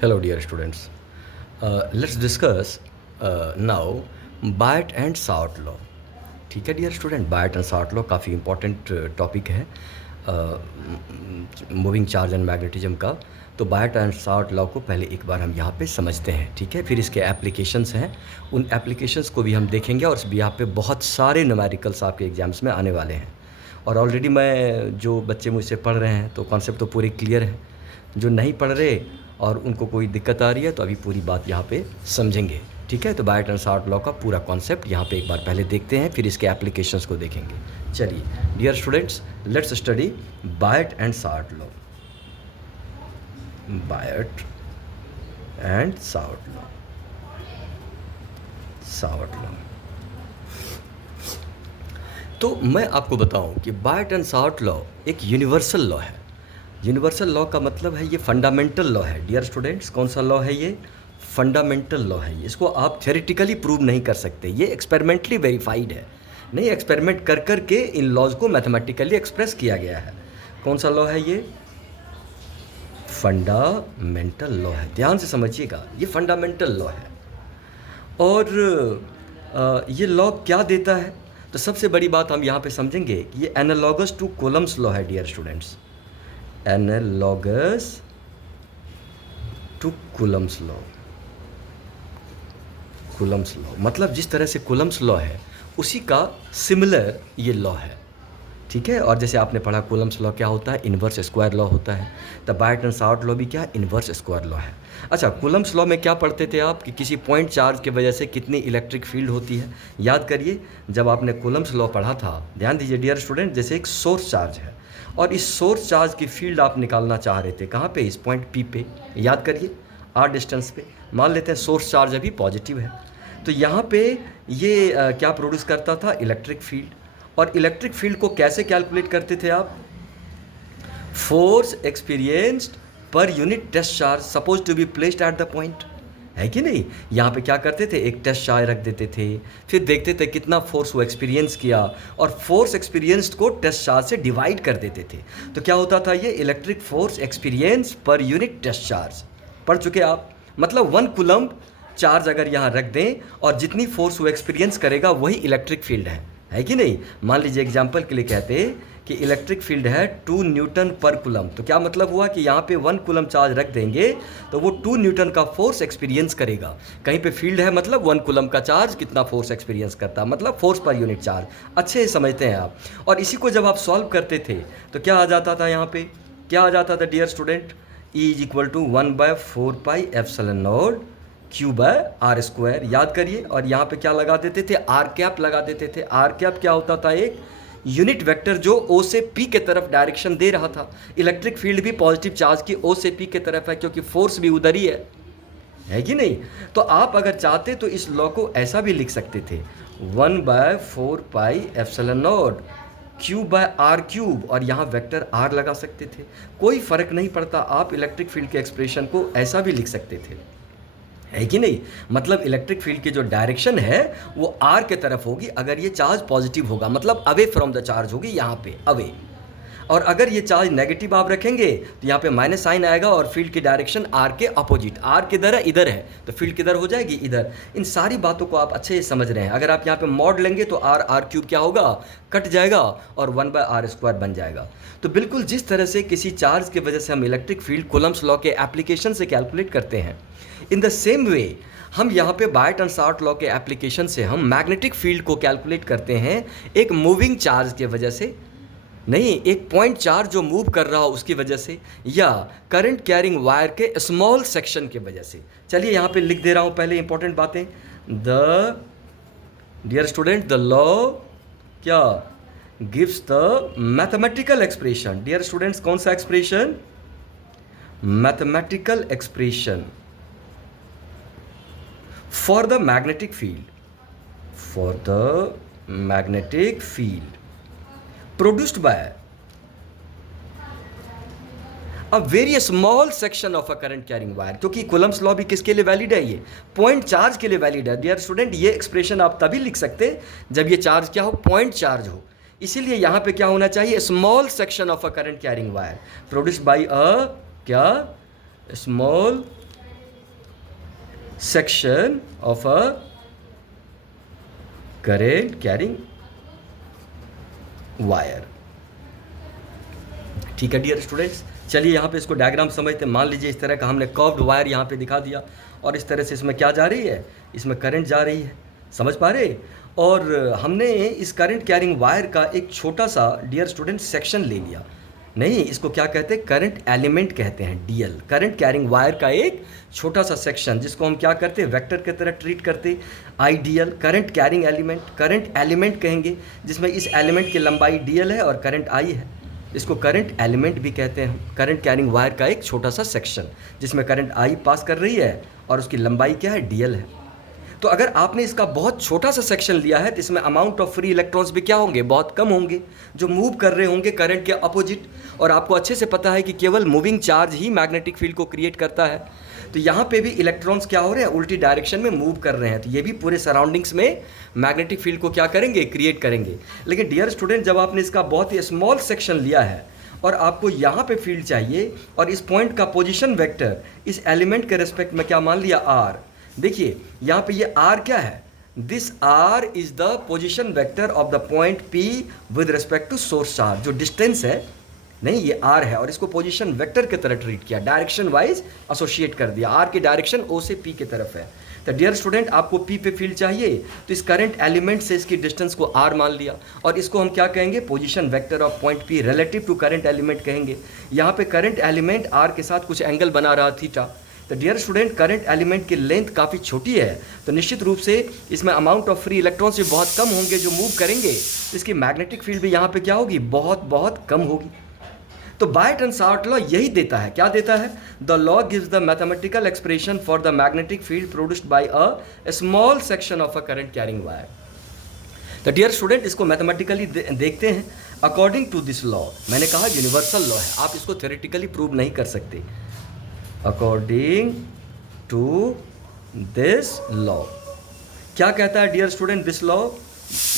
Hello, dear students. Let's discuss now Biot and Savart law. ठीक है dear student, Biot and Savart law काफ़ी important topic है moving charge and magnetism का. तो बायट and Savart law को पहले एक बार हम यहाँ पे समझते हैं. ठीक है, फिर इसके एप्लीकेशंस हैं, उन एप्लीकेशंस को भी हम देखेंगे और यहाँ पे बहुत सारे न्यूमेरिकल्स आपके एग्जाम्स में आने वाले हैं. और ऑलरेडी मैं जो बच्चे मुझसे पढ़ रहे हैं तो कॉन्सेप्ट तो पूरे क्लियर है. जो नहीं पढ़ रहे और उनको कोई दिक्कत आ रही है तो अभी पूरी बात यहाँ पे समझेंगे. ठीक है, तो बायट एंड साउट लॉ का पूरा कॉन्सेप्ट यहाँ पे एक बार पहले देखते हैं, फिर इसके एप्लीकेशंस को देखेंगे. चलिए dear students, let's study Biot and Savart law. Biot and Savart law. Savart law तो मैं आपको बताऊं कि बायट एंड साउट लॉ एक यूनिवर्सल लॉ है. यूनिवर्सल लॉ का मतलब है ये फंडामेंटल लॉ है. डियर स्टूडेंट्स, कौन सा लॉ है ये? फंडामेंटल लॉ है. इसको आप थ्योरेटिकली प्रूव नहीं कर सकते, ये एक्सपेरिमेंटली वेरीफाइड है. नहीं, एक्सपेरिमेंट कर कर के इन लॉज को मैथमेटिकली एक्सप्रेस किया गया है. कौन सा लॉ है ये? फंडामेंटल लॉ है. ध्यान से समझिएगा, ये फंडामेंटल लॉ है. और ये लॉ क्या देता है? तो सबसे बड़ी बात हम यहाँ पे समझेंगे कि ये एनालॉगस टू कूलम्स लॉ है. Dear students, analogous to Coulomb's law. Coulomb's law मतलब जिस तरह से कूलम्स लॉ है उसी का सिमिलर ये लॉ है. ठीक है, और जैसे आपने पढ़ा कूलम्स लॉ क्या होता है? इन्वर्स स्क्वायर लॉ होता है. तो बायट एंड साउट लॉ भी क्या है? इन्वर्स स्क्वायर लॉ है. अच्छा, कूलम्स लॉ में क्या पढ़ते थे आप कि किसी पॉइंट चार्ज की वजह से कितनी इलेक्ट्रिक फील्ड होती है? याद करिए, जब आपने कूलम्स लॉ पढ़ा था, ध्यान दीजिए डियर स्टूडेंट, जैसे एक सोर्स चार्ज है और इस सोर्स चार्ज की फील्ड आप निकालना चाह रहे थे. कहाँ पे? इस पॉइंट पी पे. याद करिए, आर डिस्टेंस पे. मान लेते हैं सोर्स चार्ज अभी पॉजिटिव है, तो यहाँ पे ये क्या प्रोड्यूस करता था? Electric field. और इलेक्ट्रिक फील्ड को कैसे कैलकुलेट करते थे आप? Force experienced per unit test charge suppose to be placed at the point. है कि नहीं? यहाँ पे क्या करते थे? एक टेस्ट चार्ज रख देते थे, फिर देखते थे कितना फोर्स वो एक्सपीरियंस किया और फोर्स एक्सपीरियंस्ड को टेस्ट चार्ज से डिवाइड कर देते थे. तो क्या होता था? ये electric force experience per unit test charge. पढ़ चुके आप? मतलब 1 कूलम्ब चार्ज अगर यहाँ रख दें और जितनी फोर्स वो एक्सपीरियंस करेगा वही इलेक्ट्रिक फील्ड है कि नहीं? मान लीजिए एग्जांपल के लिए कहते कि इलेक्ट्रिक फील्ड है 2 न्यूटन पर कूलम. तो क्या मतलब हुआ कि यहाँ पे 1 कूलम चार्ज रख देंगे तो वो 2 न्यूटन का फोर्स एक्सपीरियंस करेगा. कहीं पे फील्ड है मतलब 1 कूलम का चार्ज कितना फोर्स एक्सपीरियंस करता, मतलब फोर्स पर यूनिट चार्ज. अच्छे से समझते हैं आप. और इसी को जब आप सॉल्व करते थे तो क्या आ जाता था? यहाँ पे क्या आ जाता था dear student? E equal to 1/4πε0 Q by R square. याद करिए, और यहाँ पे क्या लगा देते थे? आर कैप लगा देते थे. आर कैप क्या होता था? एक यूनिट वेक्टर जो ओ से पी के तरफ डायरेक्शन दे रहा था. इलेक्ट्रिक फील्ड भी पॉजिटिव चार्ज की ओ से पी के तरफ है क्योंकि फोर्स भी उधर ही है कि नहीं? तो आप अगर चाहते तो इस लॉ को ऐसा भी लिख सकते थे 1/4πε0 क्यू बाय आर क्यूब, और यहाँ वेक्टर आर लगा सकते थे. कोई फर्क नहीं पड़ता, आप इलेक्ट्रिक फील्ड के एक्सप्रेशन को ऐसा भी लिख सकते थे. है कि नहीं? मतलब इलेक्ट्रिक फील्ड की जो डायरेक्शन है वो आर के तरफ होगी अगर ये चार्ज पॉजिटिव होगा, मतलब अवे फ्रॉम द चार्ज होगी यहाँ पे, अवे. और अगर ये चार्ज नेगेटिव आप रखेंगे तो यहाँ पे माइनस साइन आएगा और फील्ड की डायरेक्शन आर के अपोजिट. आर किधर है? इधर है, तो फील्ड किधर हो जाएगी? इधर. इन सारी बातों को आप अच्छे से समझ रहे हैं. अगर आप यहाँ पे मॉड लेंगे तो आर आर क्यूब क्या होगा? कट जाएगा और 1/r² बन जाएगा. तो बिल्कुल जिस तरह से किसी चार्ज की वजह से हम इलेक्ट्रिक फील्ड कूलम्स लॉ के एप्लीकेशन से कैलकुलेट करते हैं, इन द सेम वे हम यहाँ पे बायट एंड साउट लॉ के एप्लीकेशन से हम मैग्नेटिक फील्ड को कैलकुलेट करते हैं एक मूविंग चार्ज की वजह से. नहीं, एक पॉइंट चार्ज जो मूव कर रहा हो उसकी वजह से, या करंट कैरिंग वायर के स्मॉल सेक्शन की वजह से. चलिए यहाँ पे लिख दे रहा हूँ पहले इंपॉर्टेंट बातें. The dear student, the law क्या gives the mathematical expression. Dear students, कौन सा expression? Mathematical expression for the magnetic field produced by a very small section of a current carrying wire. क्योंकि कूलम्स लॉ भी किसके लिए valid है? ये point charge के लिए वैलिड है. डियर स्टूडेंट, ये एक्सप्रेशन आप तभी लिख सकते जब ये चार्ज क्या हो? पॉइंट चार्ज हो. इसीलिए यहाँ पे क्या होना चाहिए? Small section of a current carrying wire produced by a क्या? Small section of a current carrying wire. ठीक है डियर स्टूडेंट्स, चलिए यहाँ पे इसको डायग्राम समझते हैं। मान लीजिए इस तरह का हमने कर्व्ड वायर यहाँ पे दिखा दिया और इस तरह से इसमें क्या जा रही है, इसमें करंट जा रही है, समझ पा रहे। और हमने इस करंट कैरिंग वायर का एक छोटा सा डियर स्टूडेंट सेक्शन ले लिया। नहीं, इसको क्या कहते हैं, करंट एलिमेंट कहते हैं, डीएल, करंट कैरिंग वायर का एक छोटा सा सेक्शन, जिसको हम क्या करते हैं, वेक्टर की तरह ट्रीट करते, IDL, current carrying element, current element कहेंगे, जिसमें इस एलिमेंट की लंबाई डीएल है और करंट आई है। इसको करंट एलिमेंट भी कहते हैं हम। करंट कैरिंग वायर का एक छोटा सा सेक्शन जिसमें करंट आई पास कर रही है और उसकी लंबाई क्या है, डीएल है। तो अगर आपने इसका बहुत छोटा सा सेक्शन लिया है तो इसमें अमाउंट ऑफ फ्री इलेक्ट्रॉन्स भी क्या होंगे, बहुत कम होंगे, जो मूव कर रहे होंगे करंट के अपोजिट। और आपको अच्छे से पता है कि केवल मूविंग चार्ज ही मैग्नेटिक फील्ड को क्रिएट करता है। तो यहाँ पे भी इलेक्ट्रॉन्स क्या हो रहे हैं, उल्टी डायरेक्शन में मूव कर रहे हैं। तो ये भी पूरे सराउंडिंग्स में मैग्नेटिक फील्ड को क्या करेंगे, क्रिएट करेंगे। लेकिन डियर स्टूडेंट, जब आपने इसका बहुत ही स्मॉल सेक्शन लिया है और आपको यहाँ पे फील्ड चाहिए और इस पॉइंट का पोजीशन वेक्टर इस एलिमेंट के रेस्पेक्ट में क्या मान लिया, आर। देखिए यहाँ पे ये आर क्या है, this R is the position vector of the point P with respect to source charge. जो डिस्टेंस है, नहीं, ये आर है और इसको पोजीशन वेक्टर की तरह ट्रीट किया, डायरेक्शन वाइज एसोसिएट कर दिया। आर की डायरेक्शन ओ से पी की तरफ है। तो डियर स्टूडेंट, आपको पी पे फील्ड चाहिए तो इस करंट एलिमेंट से इसकी डिस्टेंस को आर मान लिया और इसको हम क्या कहेंगे, position vector of point P relative to current element कहेंगे। यहाँ पे करंट एलिमेंट आर के साथ कुछ एंगल बना रहा थीटा। तो डियर स्टूडेंट, करंट एलिमेंट की लेंथ काफ़ी छोटी है, तो निश्चित रूप से इसमें अमाउंट ऑफ फ्री इलेक्ट्रॉन्स भी बहुत कम होंगे जो मूव करेंगे। इसकी मैग्नेटिक फील्ड भी यहाँ पे क्या होगी, बहुत बहुत कम होगी। तो बायट एंड शार्ट लॉ यही देता है, क्या देता है, the law gives the mathematical expression for the magnetic field produced by a small section of a current carrying wire. तो डियर स्टूडेंट, इसको मैथमेटिकली देखते हैं। अकॉर्डिंग टू दिस लॉ, मैंने कहा यूनिवर्सल लॉ है, आप इसको थ्योरेटिकली प्रूव नहीं कर सकते। अकॉर्डिंग टू दिस लॉ क्या कहता है dear student, this law,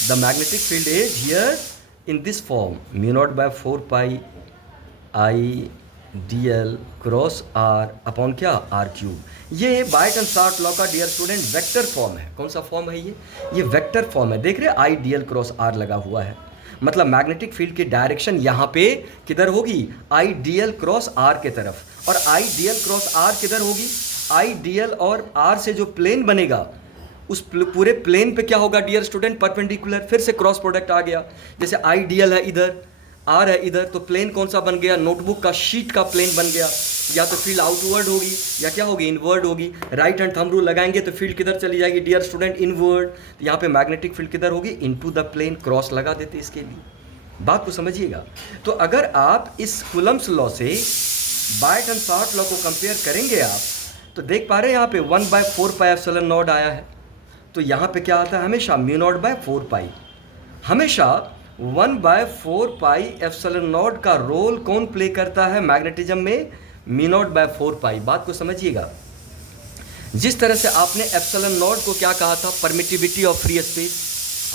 the magnetic field is here in this form, mu naught by 4 pi I D L cross R upon क्या, आर क्यूब। ये बायट एंड शार्ट लॉ का dear student vector form है। कौन सा form है ये vector form है। देख रहे हैं, I D L cross R लगा हुआ है, मतलब मैग्नेटिक फील्ड की डायरेक्शन यहाँ पे किधर होगी, I D L cross R के तरफ। और I D L cross R किधर होगी, आई डी एल और आर से जो प्लेन बनेगा उस पूरे प्लेन पे क्या होगा डियर स्टूडेंट, परपेंडिकुलर। फिर से क्रॉस प्रोडक्ट आ गया, जैसे आई डी एल है इधर, आर है इधर, तो प्लेन कौन सा बन गया, नोटबुक का शीट का प्लेन बन गया। या तो फील्ड आउटवर्ड होगी या क्या होगी, इनवर्ड होगी। राइट हैंड थंब रूल लगाएंगे तो फील्ड किधर चली जाएगी डियर स्टूडेंट, इनवर्ड। तो यहाँ पे मैग्नेटिक फील्ड किधर होगी, इनटू द प्लेन, क्रॉस लगा देते इसके लिए। बात को समझिएगा। तो अगर आप इस कूलम्स लॉ से बायट एंड शार्ट लॉ को कंपेयर करेंगे आप, तो देख पा रहे हैं यहाँ पे 1/4 पाई एप्सिलॉन नॉट आया है। तो यहाँ पे क्या आता है, हमेशा म्यू नॉट बाय 4 पाई, हमेशा 1/4 पाई एप्सिलॉन नॉट का रोल कौन प्ले करता है मैग्नेटिज्म में, म्यू नॉट बाय 4 पाई। बात को समझिएगा। जिस तरह से आपने एप्सिलॉन नॉट को क्या कहा था, परमिटिविटी ऑफ फ्री स्पेस।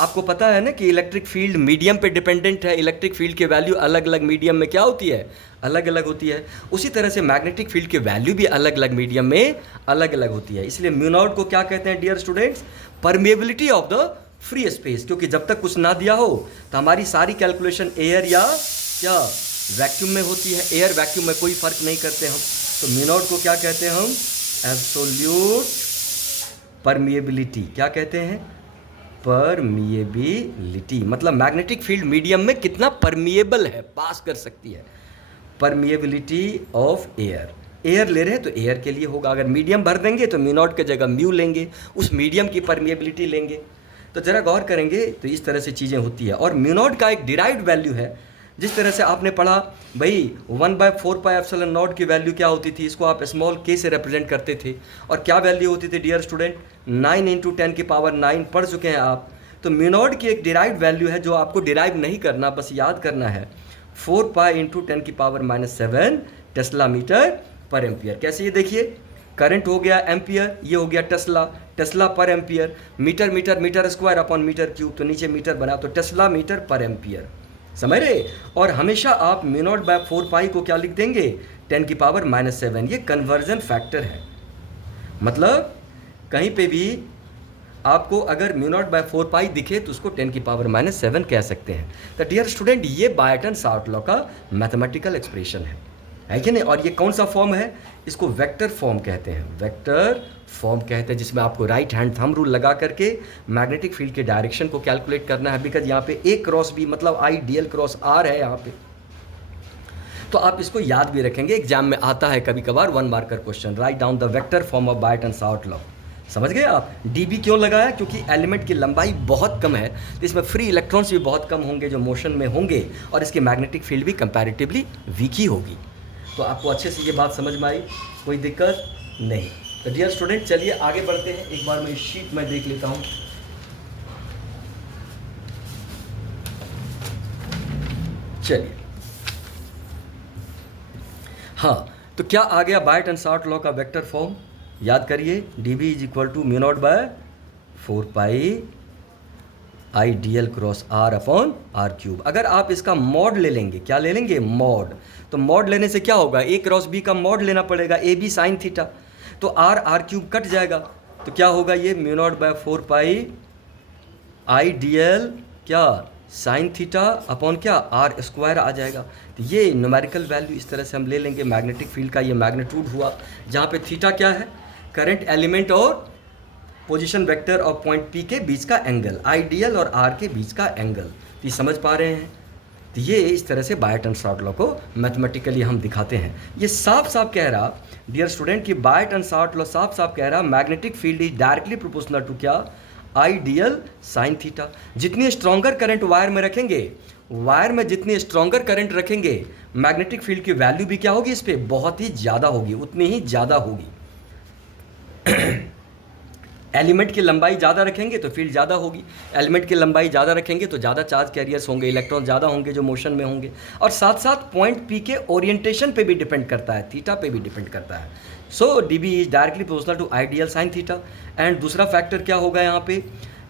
आपको पता है ना कि इलेक्ट्रिक फील्ड मीडियम पे डिपेंडेंट है। इलेक्ट्रिक फील्ड की वैल्यू अलग अलग मीडियम में क्या होती है, अलग अलग होती है। उसी तरह से मैग्नेटिक फील्ड की वैल्यू भी अलग अलग मीडियम में अलग अलग होती है। इसलिए म्यू नॉट को क्या कहते हैं dear students, permeability of the free space. क्योंकि जब तक कुछ ना दिया हो तो हमारी सारी कैलकुलेशन एयर या क्या वैक्यूम में होती है। एयर वैक्यूम में कोई फर्क नहीं करते हम। तो म्यू नॉट को क्या कहते हैं हम, एब्सोल्यूट परमिएबिलिटी। क्या कहते हैं, परमिएबिलिटी। मतलब मैग्नेटिक फील्ड मीडियम में कितना परमिएबल है, पास कर सकती है। परमिएबिलिटी ऑफ एयर, एयर ले रहे हैं तो एयर के लिए होगा। अगर मीडियम भर देंगे तो म्यू नॉट के जगह म्यू लेंगे, उस मीडियम की परमिएबिलिटी लेंगे। तो जरा गौर करेंगे तो इस तरह से चीज़ें होती है। और म्यू नॉट का एक डिराइव्ड वैल्यू है। जिस तरह से आपने पढ़ा भाई 1/4 पाई एप्सिलॉन नॉट की वैल्यू क्या होती थी, इसको आप स्मॉल के से रिप्रेजेंट करते थे। और क्या वैल्यू होती थी डियर स्टूडेंट, 9 × 10⁹ पढ़ चुके हैं आप। तो म्यू नॉट की एक डिराइव्ड वैल्यू है जो आपको डिराइव नहीं करना, बस याद करना है, 4 पाई × 10⁻⁷ टेस्ला मीटर पर एम्पियर। कैसे, ये देखिए, करंट हो गया एम्पियर, ये हो गया tesla, tesla per ampere, metre metre metre square upon metre cube, तो नीचे मीटर बना तो टेस्ला मीटर पर एम्पियर। समझ रहे। और हमेशा आप म्यू नॉट बाय 4 पाई को क्या लिख देंगे, 10⁻⁷। ये कन्वर्जन फैक्टर है। मतलब कहीं पे भी आपको अगर म्यू नॉट बाय 4 पाई दिखे तो उसको 10⁻⁻7 कह सकते हैं। तो डियर स्टूडेंट, ये बायटन शार्ट लॉ का मैथमेटिकल एक्सप्रेशन है कि नहीं? और ये कौन सा फॉर्म है? इसको वेक्टर फॉर्म कहते हैं, वेक्टर फॉर्म कहते हैं, जिसमें आपको राइट हैंड थंब रूल लगा करके मैग्नेटिक फील्ड के डायरेक्शन को कैलकुलेट करना है। बिकॉज यहाँ पे ए क्रॉस बी मतलब आई डीएल क्रॉस आर है यहाँ पे, तो आप इसको याद भी रखेंगे, एग्जाम में आता है कभी कभार 1 marker question, write down the vector form of Biot Savart law. समझ गए आप? डीबी क्यों लगाया? क्योंकि एलिमेंट की लंबाई बहुत कम है, तो इसमें फ्री इलेक्ट्रॉन्स भी बहुत कम होंगे जो मोशन में होंगे, और इसकी मैग्नेटिक फील्ड भी कंपैरेटिवली वीक ही होगी। तो आपको अच्छे से ये बात समझ में आई? कोई दिक्कत नहीं। तो डियर स्टूडेंट, चलिए आगे बढ़ते हैं। एक बार मैं शीट में देख लेता हूँ। चलिए, हाँ, तो क्या आ गया बायटन शार्ट लॉ का वेक्टर फॉर्म? याद करिए, dB is equal to mu naught by 4 pi I D L cross R upon R cube. अगर आप इसका मॉड ले लेंगे, क्या ले लेंगे? मॉड। तो मॉड लेने से क्या होगा? ए क्रॉस बी का मॉड लेना पड़ेगा, ए बी साइन थीटा, तो आर आर क्यूब कट जाएगा, तो क्या होगा? ये mu naught by 4 pi I D L क्या साइन थीटा अपॉन क्या आर स्क्वायर आ जाएगा। तो ये न्यूमेरिकल वैल्यू इस तरह से हम ले लेंगे। मैग्नेटिक फील्ड का ये मैग्नीट्यूड हुआ, जहाँ पे थीटा क्या है? करंट एलिमेंट और पोजीशन वेक्टर और पॉइंट पी के बीच का एंगल, आईडीएल और आर के बीच का एंगल। तो ये समझ पा रहे हैं? तो ये इस तरह से बायटन शार्ट लॉ को मैथमेटिकली हम दिखाते हैं। ये साफ साफ कह रहा डियर स्टूडेंट कि बायटन शार्ट लॉ साफ साफ कह रहा magnetic field is directly proportional to क्या? I D L sine theta. जितनी स्ट्रॉन्गर करंट वायर में रखेंगे, वायर में जितनी स्ट्रॉन्गर करंट रखेंगे, मैग्नेटिक फील्ड की वैल्यू भी क्या होगी? इस पर बहुत ही ज़्यादा होगी, उतनी ही ज़्यादा होगी। एलिमेंट की लंबाई ज़्यादा रखेंगे तो फील्ड ज़्यादा होगी, एलिमेंट की लंबाई ज़्यादा रखेंगे तो ज़्यादा चार्ज कैरियर्स होंगे, इलेक्ट्रॉन ज़्यादा होंगे जो मोशन में होंगे, और साथ साथ पॉइंट पी के ओरिएंटेशन पे भी डिपेंड करता है, थीटा पे भी डिपेंड करता है। So D B is directly proportional to I D L sine theta. And दूसरा फैक्टर क्या होगा यहाँ पे?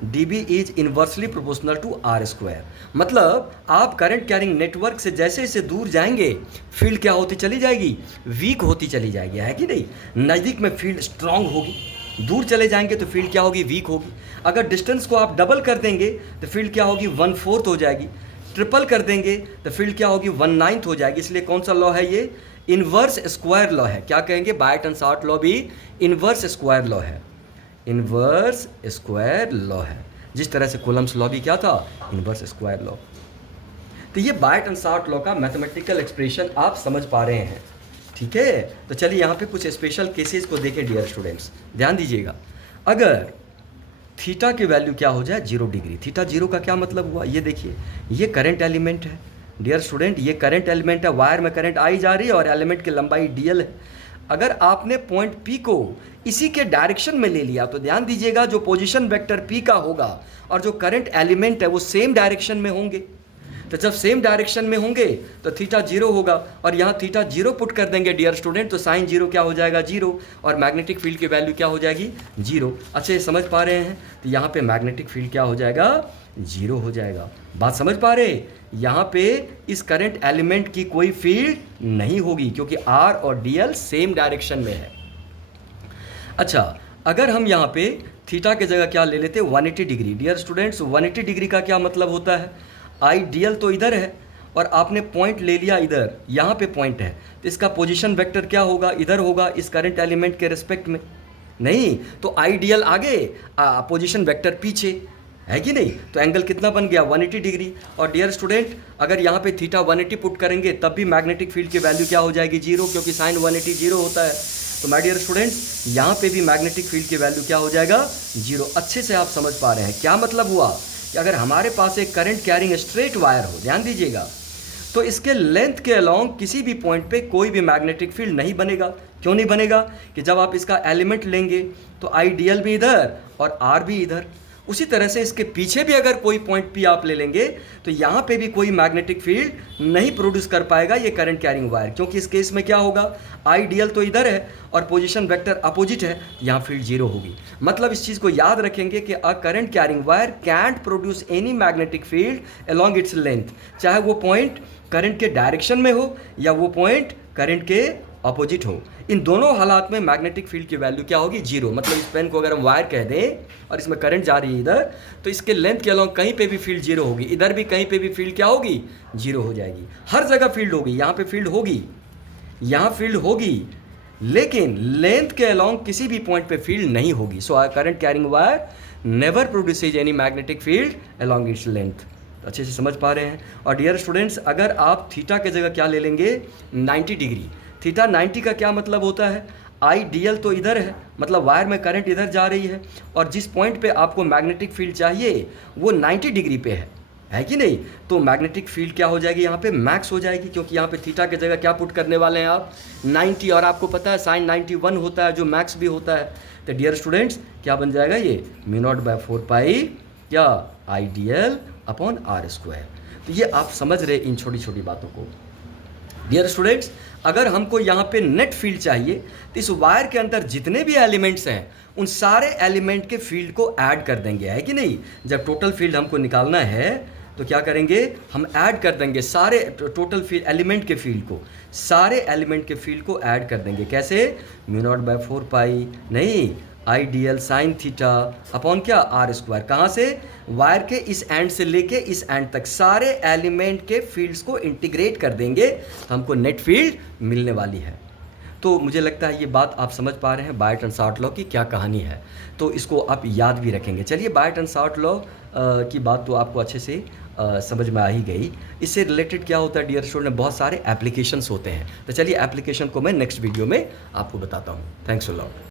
D B is inversely proportional to R square. मतलब आप करंट कैरिंग नेटवर्क से जैसे जैसे दूर जाएंगे, फील्ड क्या होती चली जाएगी? वीक होती चली जाएगी, है कि नहीं? नज़दीक में फील्ड स्ट्रांग होगी, दूर चले जाएंगे तो फील्ड क्या होगी? वीक होगी। अगर डिस्टेंस को आप डबल कर देंगे तो फील्ड क्या होगी? 1/4 हो जाएगी। ट्रिपल कर देंगे तो फील्ड क्या होगी? 1/9 हो जाएगी। इसलिए कौन सा लॉ है ये? इन्वर्स स्क्वायर लॉ है। क्या कहेंगे? बायटन शार्ट लॉ भी इन्वर्स स्क्वायर लॉ है, इन्वर्स स्क्वायर लॉ है। जिस तरह से कूलम्स लॉ भी क्या था? Inverse square law. तो ये बायटन शार्ट लॉ का मैथमेटिकल एक्सप्रेशन आप समझ पा रहे हैं, ठीक है? तो चलिए यहाँ पे कुछ स्पेशल केसेस को देखें डियर स्टूडेंट्स, ध्यान दीजिएगा। अगर थीटा की वैल्यू क्या हो जाए? 0 डिग्री। थीटा 0 का क्या मतलब हुआ? ये देखिए, ये करंट एलिमेंट है डियर स्टूडेंट, ये करंट एलिमेंट है, वायर में करंट आई जा रही है और एलिमेंट की लंबाई डीएल है। अगर आपने पॉइंट पी को इसी के डायरेक्शन में ले लिया तो ध्यान दीजिएगा, जो पोजीशन वेक्टर पी का होगा और जो करंट एलिमेंट है वो सेम डायरेक्शन में होंगे। तो जब सेम डायरेक्शन में होंगे तो थीटा 0 होगा, और यहाँ थीटा 0 पुट कर देंगे डियर स्टूडेंट, तो साइन 0 क्या हो जाएगा? 0, और मैग्नेटिक फील्ड की वैल्यू क्या हो जाएगी? 0। अच्छे समझ पा रहे हैं? तो यहाँ पे मैग्नेटिक फील्ड क्या हो जाएगा? 0 हो जाएगा। बात समझ पा रहे? यहाँ पे इस करंट एलिमेंट की कोई फील्ड नहीं होगी क्योंकि आर और डी एल सेम डायरेक्शन में है। अच्छा, अगर हम यहाँ पे थीटा की जगह क्या ले लेते? 180 डिग्री। डियर स्टूडेंट्स, 180 डिग्री का क्या मतलब होता है? आईडीएल तो इधर है और आपने पॉइंट ले लिया इधर, यहाँ पे पॉइंट है, तो इसका पोजीशन वेक्टर क्या होगा? इधर होगा, इस करंट एलिमेंट के रिस्पेक्ट में। नहीं तो आईडीएल आगे, पोजीशन वेक्टर पीछे, है कि नहीं? तो एंगल कितना बन गया? 180 डिग्री। और डियर स्टूडेंट, अगर यहाँ पे थीटा 180 पुट करेंगे तब भी मैग्नेटिक फील्ड की वैल्यू क्या हो जाएगी? 0, क्योंकि साइन 180 0 होता है। तो माय डियर स्टूडेंट्स, यहाँ पे भी मैग्नेटिक फील्ड की वैल्यू क्या हो जाएगा? 0। अच्छे से आप समझ पा रहे हैं क्या मतलब हुआ? कि अगर हमारे पास एक करंट कैरिंग स्ट्रेट वायर हो, ध्यान दीजिएगा, तो इसके लेंथ के अलोंग किसी भी पॉइंट पे कोई भी मैग्नेटिक फील्ड नहीं बनेगा। क्यों नहीं बनेगा? कि जब आप इसका एलिमेंट लेंगे तो आईडीएल भी इधर और आर भी इधर। उसी तरह से इसके पीछे भी अगर कोई पॉइंट पी आप ले लेंगे तो यहाँ पे भी कोई मैग्नेटिक फील्ड नहीं प्रोड्यूस कर पाएगा ये करंट कैरिंग वायर, क्योंकि इस केस में क्या होगा? आईडीएल तो इधर है और पोजीशन वेक्टर अपोजिट है, यहाँ फील्ड 0 होगी। मतलब इस चीज़ को याद रखेंगे कि a current carrying wire can't produce any magnetic field along its length, चाहे वो पॉइंट करंट के डायरेक्शन में हो या वो पॉइंट करंट के अपोजिट हो, इन दोनों हालात में मैग्नेटिक फील्ड की वैल्यू क्या होगी? जीरो। मतलब इस पेन को अगर हम वायर कह दें और इसमें करंट जा रही है इधर, तो इसके लेंथ के अलॉन्ग कहीं पे भी फील्ड जीरो होगी, इधर भी कहीं पे भी फील्ड क्या होगी? जीरो हो जाएगी। हर जगह फील्ड होगी, यहाँ पे फील्ड होगी, यहाँ फील्ड होगी, लेकिन लेंथ के अलॉन्ग किसी भी पॉइंट पे फील्ड नहीं होगी। So current carrying wire never produces any magnetic field along its length. अच्छे से समझ पा रहे हैं? और डियर स्टूडेंट्स, अगर आप थीटा के जगह क्या ले लेंगे? 90 डिग्री। थीटा 90 का क्या मतलब होता है? आइडियल तो इधर है, मतलब वायर में करंट इधर जा रही है, और जिस पॉइंट पे आपको मैग्नेटिक फील्ड चाहिए वो 90 डिग्री पे है कि नहीं? तो मैग्नेटिक फील्ड क्या हो जाएगी? यहाँ पे मैक्स हो जाएगी, क्योंकि यहाँ पे थीटा की जगह क्या पुट करने वाले हैं आप? 90। और आपको पता है साइन 91 होता है, जो मैक्स भी होता है। तो डियर स्टूडेंट्स, क्या बन जाएगा ये? μ0/4 पाई क्या? I D L upon R square. तो ये आप समझ रहे इन छोटी छोटी बातों को। डियर स्टूडेंट्स, अगर हमको यहाँ पे नेट फील्ड चाहिए तो इस वायर के अंदर जितने भी एलिमेंट्स हैं उन सारे एलिमेंट के फील्ड को ऐड कर देंगे, है कि नहीं? जब टोटल फील्ड हमको निकालना है तो क्या करेंगे? हम ऐड कर देंगे सारे टोटल फील्ड एलिमेंट के फील्ड को, सारे एलिमेंट के फील्ड को ऐड कर देंगे। कैसे? μ0/4 पाई नहीं, आइडियल साइन थीटा अपॉन क्या? R square. कहाँ से? वायर के इस एंड से लेके इस एंड तक सारे एलिमेंट के फील्ड्स को इंटीग्रेट कर देंगे, तो हमको नेट फील्ड मिलने वाली है। तो मुझे लगता है ये बात आप समझ पा रहे हैं बायट-एंड-शार्ट लॉ की क्या कहानी है, तो इसको आप याद भी रखेंगे। चलिए, बायट-एंड-शार्ट लॉ की बात तो आपको अच्छे से समझ में आ ही गई। इससे रिलेटेड क्या होता है डियर स्टूडेंट? बहुत सारे एप्लीकेशंस होते हैं। तो चलिए, एप्लीकेशन को मैं नेक्स्ट वीडियो में आपको बताता हूँ। Thanks a lot.